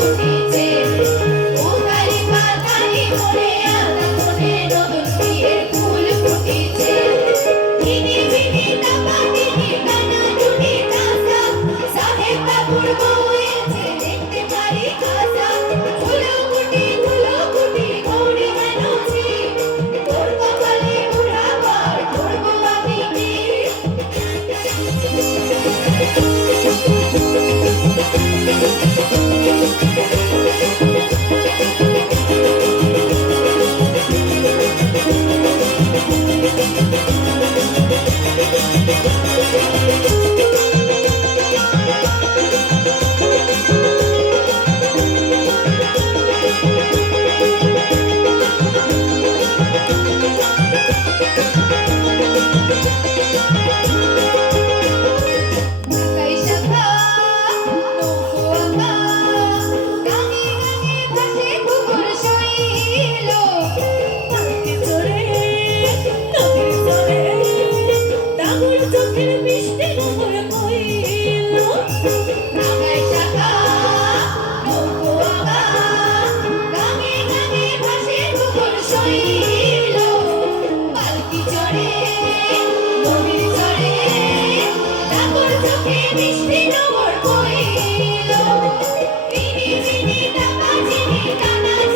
Thank Thank you.